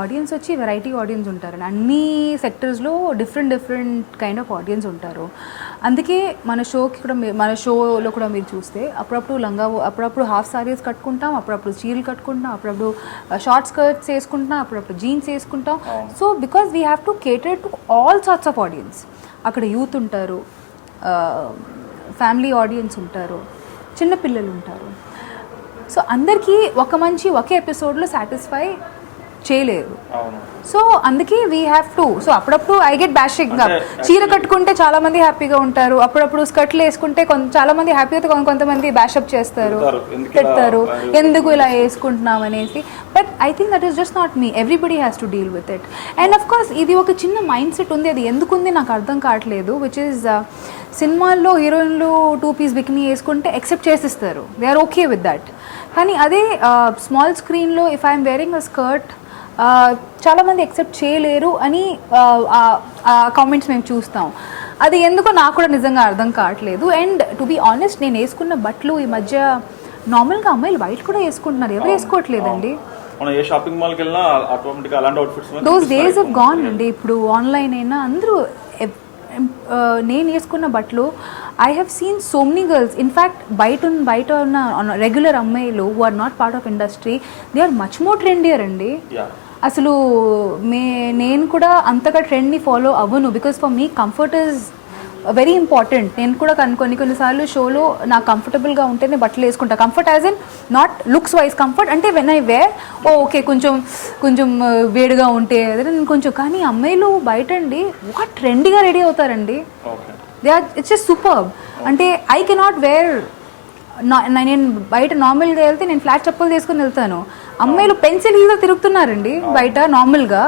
Audience వచ్చి variety audience ఉంటారండి. అన్ని సెక్టర్స్లో డిఫరెంట్ కైండ్ ఆఫ్ ఆడియన్స్ ఉంటారు. అందుకే మన షోకి కూడా మన షోలో కూడా మీరు చూస్తే అప్పుడప్పుడు హాఫ్ సారీస్ కట్టుకుంటాం, అప్పుడప్పుడు చీరలు కట్టుకుంటాం, అప్పుడప్పుడు షార్ట్ స్కర్ట్స్ వేసుకుంటాం, అప్పుడప్పుడు జీన్స్ వేసుకుంటాం. So because we have to cater to all sorts of audience. అక్కడ యూత్ ఉంటారు, ఫ్యామిలీ ఆడియన్స్ ఉంటారు, చిన్నపిల్లలు ఉంటారు. సో అందరికీ ఒకే ఎపిసోడ్లో సాటిస్ఫై చేయలేరు. సో అందుకే వీ హ్యావ్ టు. సో అప్పుడప్పుడు ఐ గెట్ బ్యాషింగ్. చీర కట్టుకుంటే చాలా మంది హ్యాపీగా ఉంటారు, అప్పుడప్పుడు స్కర్ట్లు వేసుకుంటే చాలా మంది హ్యాపీగా, కొంతమంది బ్యాషప్ చేస్తారు, పెడతారు ఎందుకు ఇలా వేసుకుంటున్నాం అనేసి. But I think that is just not me. Everybody has to deal with it. And of course ఇది ఒక చిన్న మైండ్ సెట్ ఉంది, అది ఎందుకుంది నాకు అర్థం కావట్లేదు. విచ్ ఈస్ సినిమాల్లో హీరోయిన్లు 2 పీస్ బికినీ వేసుకుంటే యాక్సెప్ట్ చేసిస్తారు, they are okay with that. కానీ అదే స్మాల్ స్క్రీన్లో if I'm wearing a skirt చాలామంది యాక్సెప్ట్ చేయలేరు అని కామెంట్స్ మేము చూస్తాం. అది ఎందుకో నాకు కూడా నిజంగా అర్థం కావట్లేదు. అండ్ టు బీ ఆనెస్ట్, నేను వేసుకున్న బట్టలు ఈ మధ్య నార్మల్గా అమ్మాయిలు వైట్ కూడా వేసుకుంటున్నారు, ఎవరు వేసుకోవట్లేదండి. దోస్ డేస్ ఆఫ్ గాన్ అండి. ఇప్పుడు ఆన్లైన్ అయినా అందరూ నేను వేసుకున్న బట్టలు I have seen so many girls. In fact బయట ఉన్న రెగ్యులర్ అమ్మాయిలు who are not part of industry, they are much more trendier అండి. అసలు నేను కూడా అంతగా ట్రెండ్ని ఫాలో అవ్వను. Because for me comfort is very important. నేను కూడా కొన్నిసార్లు షోలో నాకు కంఫర్టబుల్గా ఉంటేనే బట్టలు వేసుకుంటా. Comfort as in not looks wise comfort, అంటే వెన్ ఐ వేర్ ఓకే కొంచెం వేడిగా ఉంటే నేను కొంచెం. కానీ అమ్మాయిలు బయట అండి ఒక ట్రెండీగా రెడీ అవుతారండి. They are it's just superb. అంటే ఐ కెనాట్ వేర్. నేను బయట నార్మల్గా వెళ్తే నేను ఫ్లాట్ చెప్పులు తీసుకుని వెళ్తాను, అమ్మాయిలు పెన్సిల్ హీల్తో తిరుగుతున్నారండి బయట నార్మల్గా.